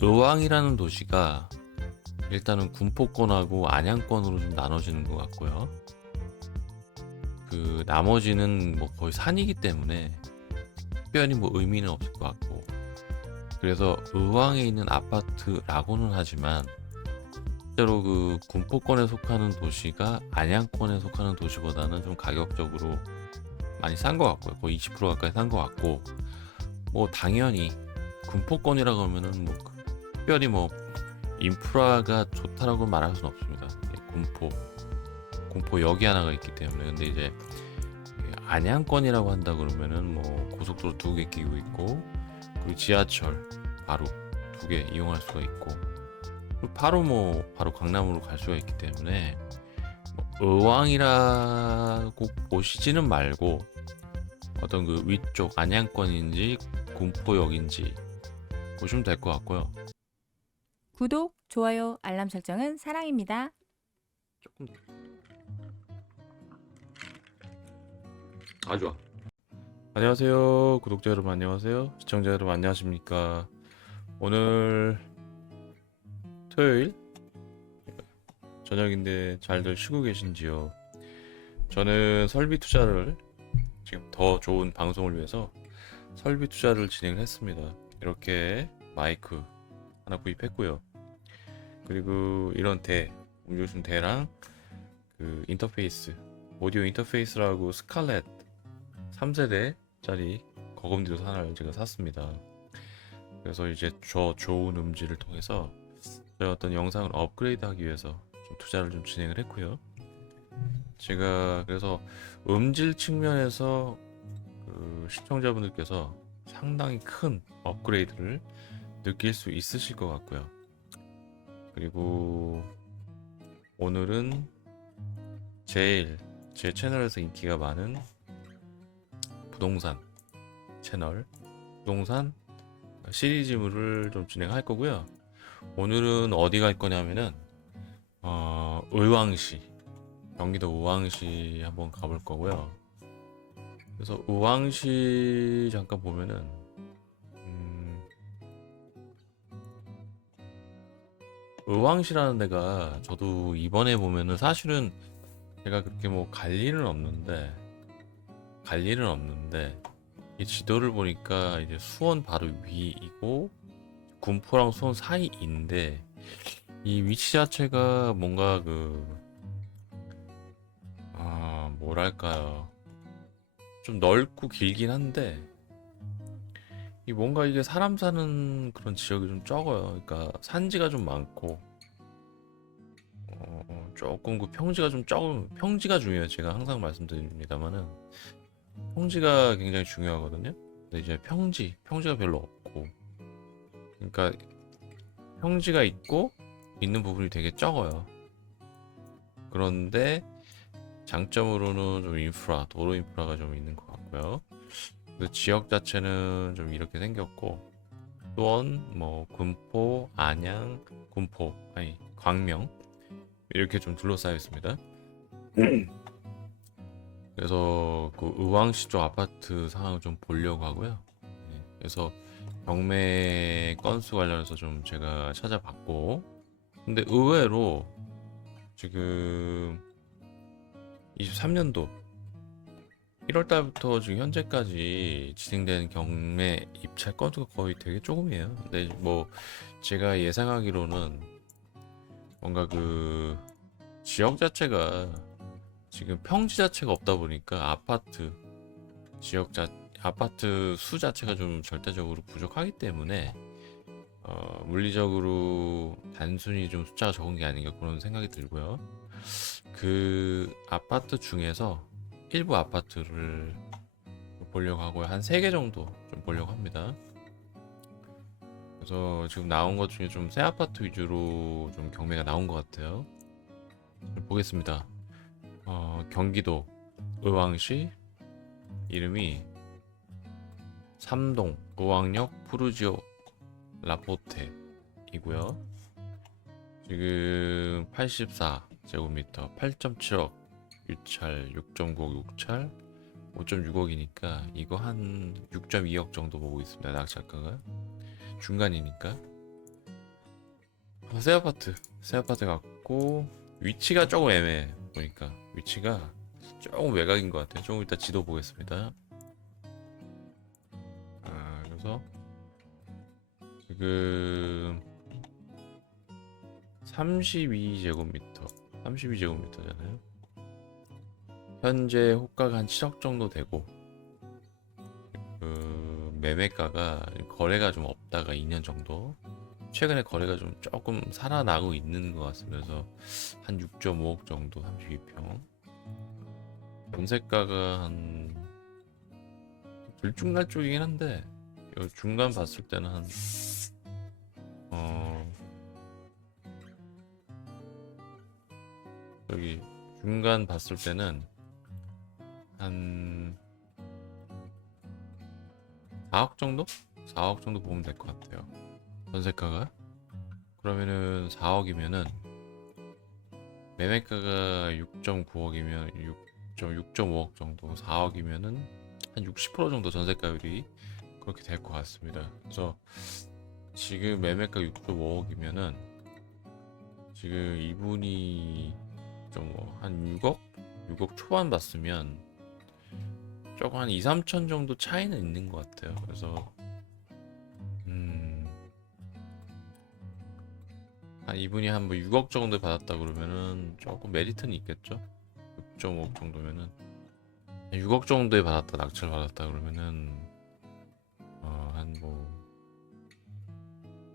의왕이라는 도시가 일단은 군포권하고 안양권으로 좀 나눠지는 것 같고요. 그 나머지는 뭐 거의 산이기 때문에 특별히 뭐 의미는 없을 것 같고, 그래서 의왕에 있는 아파트라고는 하지만 실제로 그 군포권에 속하는 도시가 안양권에 속하는 도시보다는 좀 가격적으로 많이 싼 것 같고요. 거의 20% 가까이 싼 것 같고, 뭐 당연히 군포권이라고 하면은 뭐 특별히 뭐 인프라가 좋다라고 말할 수는 없습니다. 공포역이 하나가 있기 때문에. 근데 이제 안양권이라고 한다 그러면은 뭐 고속도로 2개 끼고 있고, 그리고 지하철 바로 2개 이용할 수가 있고, 그리고 바로 강남으로 갈 수가 있기 때문에 뭐 의왕이라고 보시지는 말고 어떤 그 위쪽 안양권인지 군포역인지 보시면 될 것 같고요. 구독, 좋아요, 알람 설정은 사랑입니다. 조금 좋아. 안녕하세요, 구독자 여러분. 안녕하세요, 시청자 여러분. 안녕하십니까. 오늘 토요일 저녁인데 잘들 쉬고 계신지요? 저는 설비 투자를, 지금 더 좋은 방송을 위해서 설비 투자를 진행을 했습니다. 이렇게 마이크 하나 구입했고요. 그리고 이런 음료수 대랑 그 인터페이스, 오디오 인터페이스라고 스칼렛 3세대짜리 거금디로 하나를 제가 샀습니다. 그래서 이제 저 좋은 음질을 통해서 저희 어떤 영상을 업그레이드 하기 위해서 좀 투자를 좀 진행을 했고요. 제가 그래서 음질 측면에서 그 시청자분들께서 상당히 큰 업그레이드를 느낄 수 있으실 것 같고요. 그리고 오늘은 제일 제 채널에서 인기가 많은 부동산 채널, 부동산 시리즈물을 좀 진행할 거고요. 오늘은 어디 갈 거냐면은 의왕시, 경기도 의왕시 한번 가볼 거고요. 그래서 의왕시 잠깐 보면은 의왕시라는 데가 저도 이번에 보면은 사실은 제가 그렇게 뭐 갈 일은 없는데 이 지도를 보니까 이제 수원 바로 위이고 군포랑 수원 사이인데, 이 위치 자체가 뭔가 뭐랄까요, 좀 넓고 길긴 한데 이 뭔가 이게 사람 사는 그런 지역이 좀 적어요. 그러니까 산지가 좀 많고 조금 그 평지가 좀 적은, 평지가 중요해요. 제가 항상 말씀드립니다만은 평지가 굉장히 중요하거든요. 근데 이제 평지가 별로 없고, 그러니까 평지가 있는 부분이 되게 적어요. 그런데 장점으로는 좀 도로 인프라가 좀 있는 것 같고요. 그 지역 자체는 좀 이렇게 생겼고, 수원, 뭐 군포, 안양, 광명 이렇게 좀 둘러싸여 있습니다. 그래서 그 의왕시 쪽 아파트 상황을 좀 보려고 하고요. 네, 그래서 경매 건수 관련해서 좀 제가 찾아봤고, 근데 의외로 지금 23년도 1월 달부터 지금 현재까지 진행된 경매 입찰 건수가 거의 되게 조금이에요. 근데 뭐 제가 예상하기로는 뭔가 그 지역 자체가 지금 평지 자체가 없다 보니까 아파트 수 자체가 좀 절대적으로 부족하기 때문에 물리적으로 단순히 좀 숫자가 적은 게 아닌가 그런 생각이 들고요. 그 아파트 중에서 일부 아파트를 보려고 하고요. 한 3개 정도 좀 보려고 합니다. 그래서 지금 나온 것 중에 좀 새 아파트 위주로 좀 경매가 나온 것 같아요. 좀 보겠습니다. 경기도 의왕시, 이름이 삼동 의왕역 푸르지오 라포테이고요. 지금 84제곱미터, 8.7억, 유찰 6.9억, 유찰 5.6억이니까 이거 한 6.2억 정도 보고 있습니다. 낙찰가가 중간이니까. 새 아파트 같고 위치가 조금 애매해. 보니까 위치가 조금 외곽인 것 같아요. 조금 이따 지도 보겠습니다. 그래서 지금 32제곱미터 32제곱미터잖아요. 현재 호가가 한 7억 정도 되고, 그 매매가가 거래가 좀 없다가 2년 정도, 최근에 거래가 좀 조금 살아나고 있는 것 같습니다. 그래서 한 6.5억 정도 32평. 전세가가 한 들쭉날 쪽이긴 한데, 요 중간 봤을 때는 한 여기 중간 봤을 때는 한 4억 정도? 4억 정도 보면 될 것 같아요. 전세가가. 그러면은 4억이면은 매매가가 6.9억이면 6.5억 정도, 4억이면은 한 60% 정도 전세가율이 그렇게 될 것 같습니다. 그래서 지금 매매가 6.5억이면은 지금 이분이 좀 한 6억? 6억 초반 봤으면 조금 한 2, 3천 정도 차이는 있는 것 같아요. 그래서 이분이 한 뭐 6억 정도 받았다 그러면은 조금 메리트는 있겠죠. 6.5억 정도면은 6억 정도에 받았다, 낙찰 받았다 그러면은 한 뭐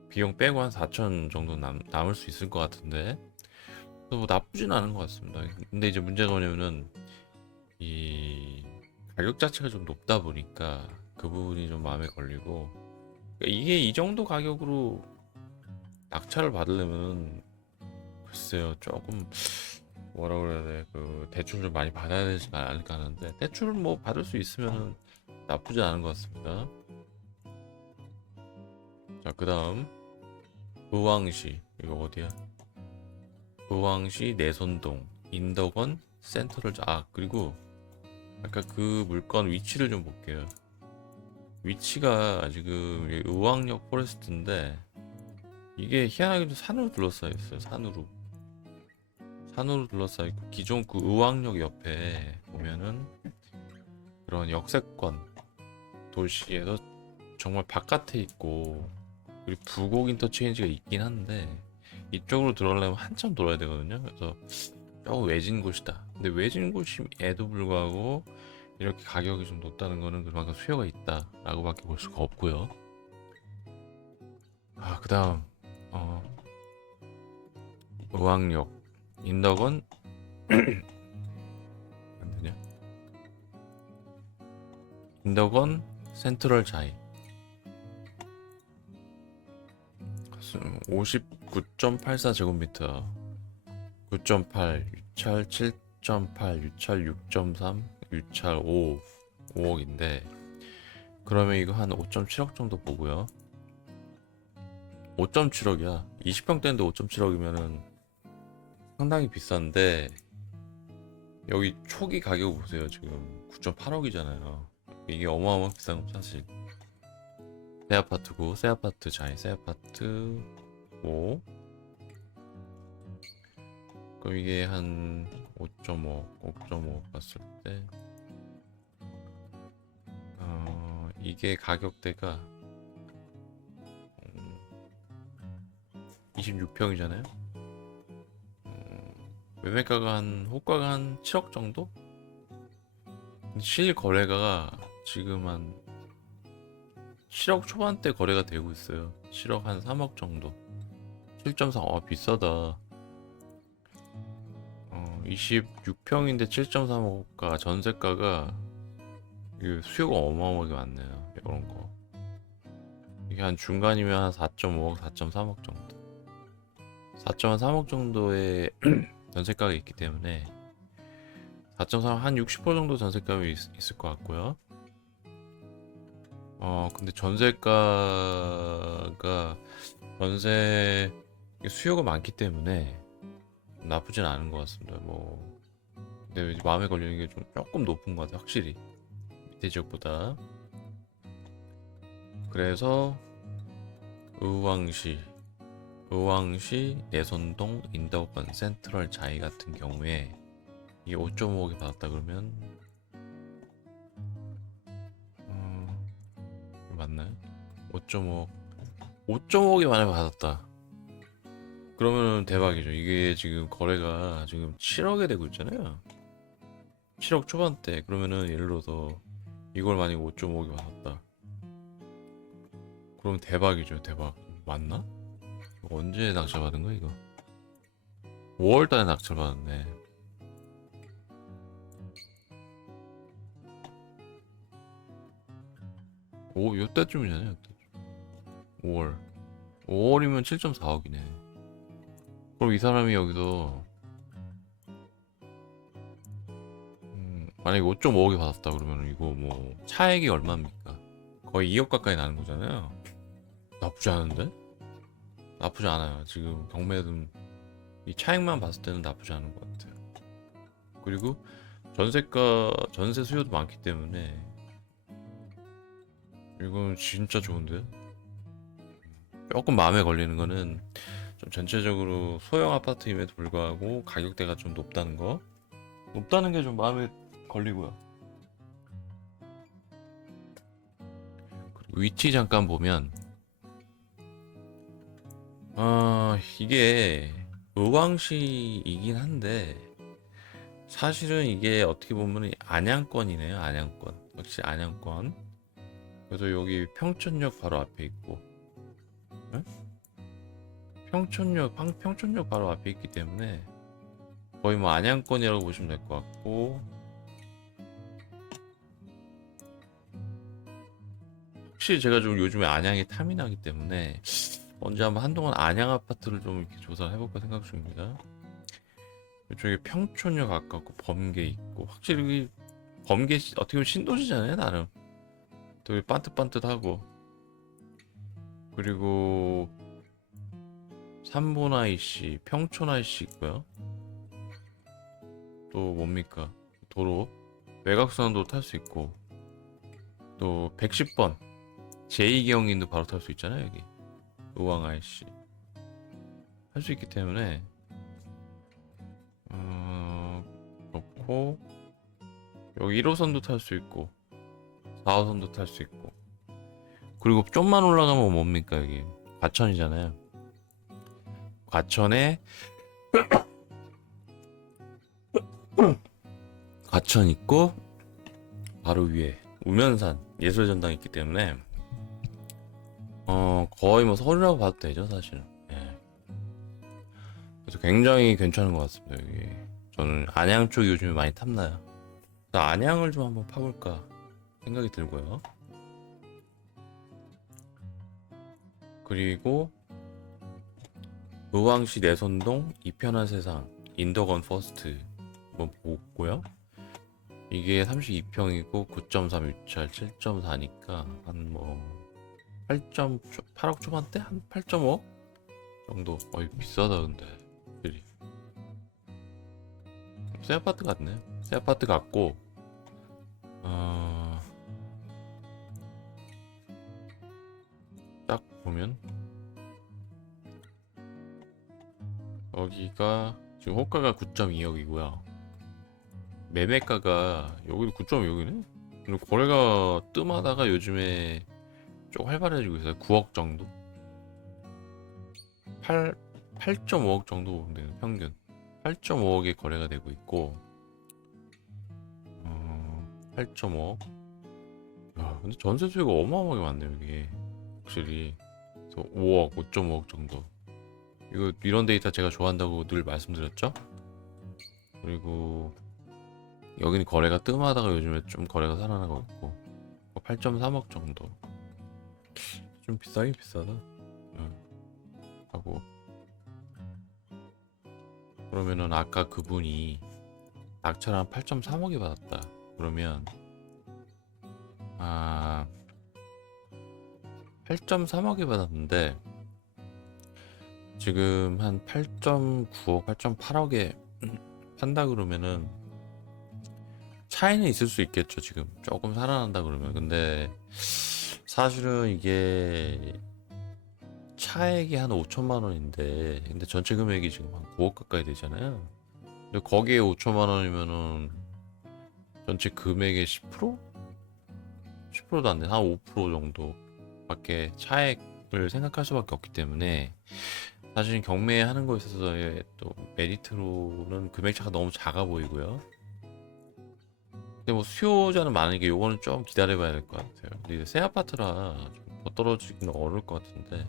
비용 빼고 한 4천 정도 남을 수 있을 것 같은데, 뭐 나쁘진 않은 것 같습니다. 근데 이제 문제가 뭐냐면은 이 가격 자체가 좀 높다 보니까 그 부분이 좀 마음에 걸리고, 그러니까 이게 이 정도 가격으로 낙찰을 받으려면 글쎄요, 조금 뭐라 그래야 돼, 그 대출 좀 많이 받아야 되지 않을까 하는데, 대출을 뭐 받을 수 있으면 나쁘지 않은 것 같습니다. 자, 그 다음 의왕시, 이거 어디야? 의왕시 내선동 인덕원 센터를, 그리고 아까 그 물건 위치를 좀 볼게요. 위치가 지금 의왕역 포레스트인데, 이게 희한하게도 산으로 둘러싸여 있어요. 산으로 둘러싸여 있고, 기존 그 의왕역 옆에 보면은 그런 역세권 도시에서 정말 바깥에 있고, 그리고 부곡 인터체인지가 있긴 한데 이쪽으로 들어가려면 한참 돌아야 되거든요. 그래서 조금 외진 곳이다. 근데 외진 곳임에도 불구하고 이렇게 가격이 좀 높다는 거는 그만큼 수요가 있다라고 밖에 볼 수가 없고요. 그 다음 의왕역 인덕원 안 되냐? 인덕원 센트럴 자이 59.84제곱미터, 9.8, 유찰 7.8, 유찰 6.3, 유찰 5억인데, 그러면 이거 한 5.7억 정도 보고요. 5.7억이야. 20평대인데 5.7억이면은 상당히 비싼데, 여기 초기 가격 보세요. 지금 9.8억이잖아요. 이게 어마어마하게 비싼 거 사실. 새 아파트고, 새 아파트 자이, 새 아파트 5. 그럼 이게 한 5.5 봤을 때, 이게 가격대가 26평이잖아요. 매매가가 호가가 한 7억 정도? 실 거래가가 지금 한 7억 초반대 거래가 되고 있어요. 7억 한 3억 정도. 7.3, 비싸다. 26평인데 7.3억가 전세가가, 이게 수요가 어마어마하게 많네요. 이런 거. 이게 한 중간이면 한 4.5억, 4.3억 정도. 4.3억 정도의 전세가가 있기 때문에 4.3, 한 60% 정도 전세가가 있을 것 같고요. 근데 전세가가 전세 수요가 많기 때문에 나쁘진 않은 것 같습니다. 뭐 근데 마음에 걸리는 게 조금 높은 것 같아요. 확실히 밑에 지역보다. 그래서 의왕시 의왕시 내선동 인덕원 센트럴 자이 같은 경우에 이게 5.5억이 받았다 그러면 맞나요? 5.5억 5.5억이 만약에 받았다 그러면은 대박이죠. 이게 지금 거래가 지금 7억에 되고 있잖아요. 7억 초반대. 그러면은 예를 들어서 이걸 만약에 5.5억이 받았다 그러면 대박이죠. 대박. 맞나? 언제 낙찰받은 거야 이거? 5월달에 낙찰받았네. 요때쯤이잖아요. 요때쯤. 5월 5월이면 7.4억이네. 그럼 이 사람이 여기서 만약에 5.5억이 받았다 그러면 이거 뭐 차액이 얼마입니까? 거의 2억 가까이 나는 거잖아요. 나쁘지 않은데? 나쁘지 않아요. 지금 경매든 이 차액만 봤을 때는 나쁘지 않은 것 같아요. 그리고 전세 수요도 많기 때문에 이건 진짜 좋은데요? 조금 마음에 걸리는 거는 좀 전체적으로 소형 아파트임에도 불구하고 가격대가 좀 높다는 거. 높다는 게 좀 마음에 걸리고요. 그리고 위치 잠깐 보면 이게 의왕시이긴 한데 사실은 이게 어떻게 보면 안양권이네요. 안양권. 역시 안양권. 그래서 여기 평촌역 바로 앞에 있고 응? 평촌역 바로 앞에 있기 때문에 거의 뭐 안양권이라고 보시면 될 것 같고 혹시 제가 좀 요즘에 안양에 탐이 나기 때문에 언제 한번 한동안 안양 아파트를 좀 이렇게 조사를 해볼까 생각 중입니다. 이쪽에 평촌역 가깝고 범계 있고 확실히 어떻게 보면 신도시잖아요 나름. 되게 반듯반듯하고 그리고 삼본 IC, 평촌 IC 있고요. 또 뭡니까? 도로 외곽선도 탈 수 있고 또 110번 제2경인도 바로 탈 수 있잖아요 여기 의왕 IC 할 수 있기 때문에 그렇고 여기 1호선도 탈 수 있고 4호선도 탈 수 있고 그리고 좀만 올라가면 뭡니까 여기 과천이잖아요. 과천에 과천 있고 바로 위에 우면산 예술전당 있기 때문에 거의 뭐 서울이라고 봐도 되죠 사실은. 예. 그래서 굉장히 괜찮은 것 같습니다 여기. 저는 안양 쪽이 요즘에 많이 탐나요. 그래서 안양을 좀 한번 파볼까 생각이 들고요. 그리고 의왕시 내선동 이편한 세상 인덕원 퍼스트 한번 보고요. 이게 32평이고 9.3 유찰 7.4니까 한 뭐 8억 초반대? 한 8.5 정도. 이거 비싸다 근데 확실히. 새 아파트 같네. 새 아파트 같고 딱 보면 여기가 지금 호가가 9.2억이고요. 매매가가 여기도 9.2억이네. 근데 거래가 뜸하다가 요즘에 좀 활발해지고 있어요. 9억 정도. 8.5억 정도 되는 평균. 8.5억에 거래가 되고 있고 8.5억. 야, 근데 전세 수요가 어마어마하게 많네요, 이게. 확실히. 그래서 5억, 5.5억 정도. 이런 데이터 제가 좋아한다고 늘 말씀드렸죠? 그리고 여기는 거래가 뜸하다가 요즘에 좀 거래가 살아나고 있고 8.3억 정도. 좀 비싸긴 비싸다. 응. 하고 그러면은 아까 그분이 낙찰 한 8.3억이 받았다. 그러면 8.3억이 받았는데 지금 한 8.9억, 8.8억에 판다 그러면은 차이는 있을 수 있겠죠. 지금 조금 살아난다 그러면. 근데 사실은 이게 차액이 한 5천만 원인데, 근데 전체 금액이 지금 한 9억 가까이 되잖아요. 근데 거기에 5천만 원이면은 전체 금액의 10%? 10%도 안 돼. 한 5% 정도밖에 차액을 생각할 수밖에 없기 때문에 사실 경매하는 거에 있어서의 또 메리트로는 금액 차가 너무 작아 보이고요. 근데 뭐 수요자는 많으니까 요거는 좀 기다려봐야 될 것 같아요. 근데 이제 새 아파트라 좀 더 떨어지기는 어려울 것 같은데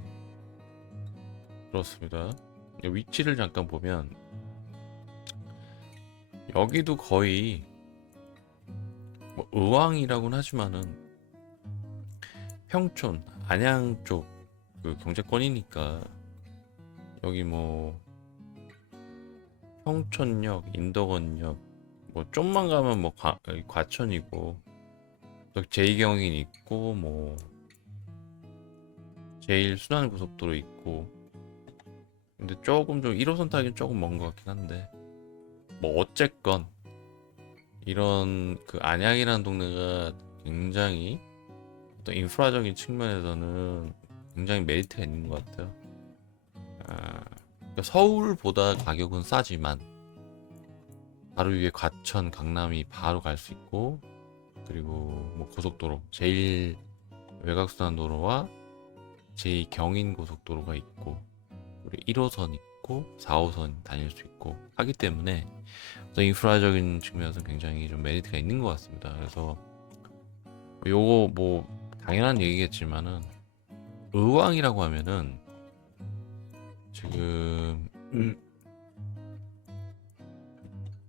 그렇습니다. 위치를 잠깐 보면 여기도 거의 뭐 의왕이라고는 하지만은 평촌, 안양 쪽 그 경제권이니까 여기 뭐 평촌역, 인덕원역 뭐 좀만 가면 뭐 과천이고 또 제2경인 있고 뭐 제1순환고속도로 있고 근데 조금 좀 1호선 타긴 조금 먼 것 같긴 한데 뭐 어쨌건 이런 그 안양이라는 동네가 굉장히 어떤 인프라적인 측면에서는 굉장히 메리트가 있는 것 같아요. 그러니까 서울보다 가격은 싸지만 바로 위에 과천, 강남이 바로 갈 수 있고 그리고 뭐 고속도로 제일 외곽순환도로와 제2경인 고속도로가 있고 우리 1호선 있고 4호선 다닐 수 있고 하기 때문에 어떤 인프라적인 측면에서 굉장히 좀 메리트가 있는 것 같습니다. 그래서 요거 뭐 당연한 얘기겠지만은 의왕이라고 하면은 지금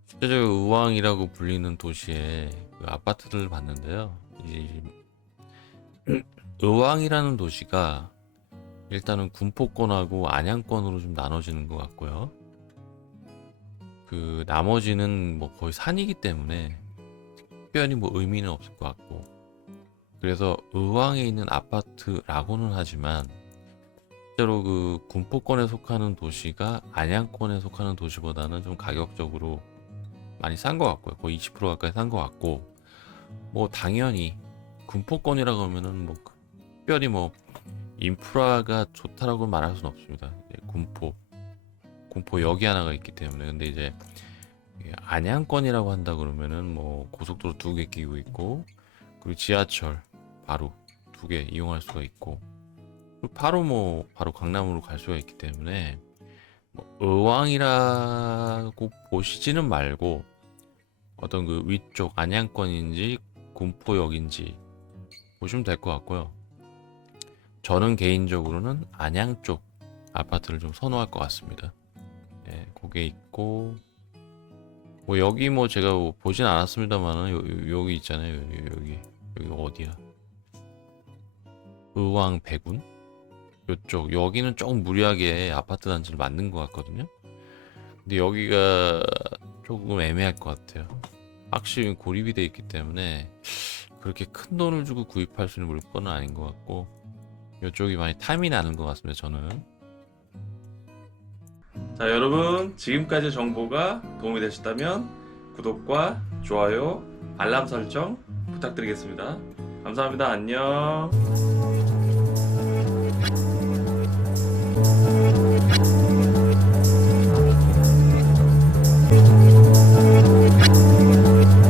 실제적으로 의왕이라고 불리는 도시에 그 아파트들을 봤는데요. 이 의왕이라는 도시가 일단은 군포권하고 안양권으로 좀 나눠지는 것 같고요. 그 나머지는 뭐 거의 산이기 때문에 특별히 뭐 의미는 없을 것 같고 그래서 의왕에 있는 아파트라고는 하지만 실제로 그 군포권에 속하는 도시가 안양권에 속하는 도시보다는 좀 가격적으로 많이 싼 것 같고요. 거의 20% 가까이 싼 것 같고 뭐 당연히 군포권이라고 하면은 뭐 특별히 뭐 인프라가 좋다라고 말할 수는 없습니다. 군포역이 하나가 있기 때문에 근데 이제 안양권이라고 한다 그러면은 뭐 고속도로 2개 끼고 있고 그리고 지하철 바로 2개 이용할 수가 있고 그리고 바로 강남으로 갈 수가 있기 때문에 뭐 의왕이라고 보시지는 말고 어떤 그 위쪽 안양권인지 군포역인지 보시면 될 것 같고요. 저는 개인적으로는 안양 쪽 아파트를 좀 선호할 것 같습니다. 예, 그게 있고 뭐 여기 뭐 제가 뭐 보진 않았습니다만은 여기 있잖아요. 여기 어디야? 의왕 백운 요쪽 여기는 조금 무리하게 아파트 단지를 만든 것 같거든요. 근데 여기가 조금 애매할 것 같아요. 확실히 고립이 돼 있기 때문에 그렇게 큰 돈을 주고 구입할 수 있는 물건은 아닌 것 같고 이쪽이 많이 탐이 나는 것 같습니다. 저는. 자, 여러분 지금까지 정보가 도움이 되셨다면 구독과 좋아요, 알람 설정 부탁드리겠습니다. 감사합니다. 안녕.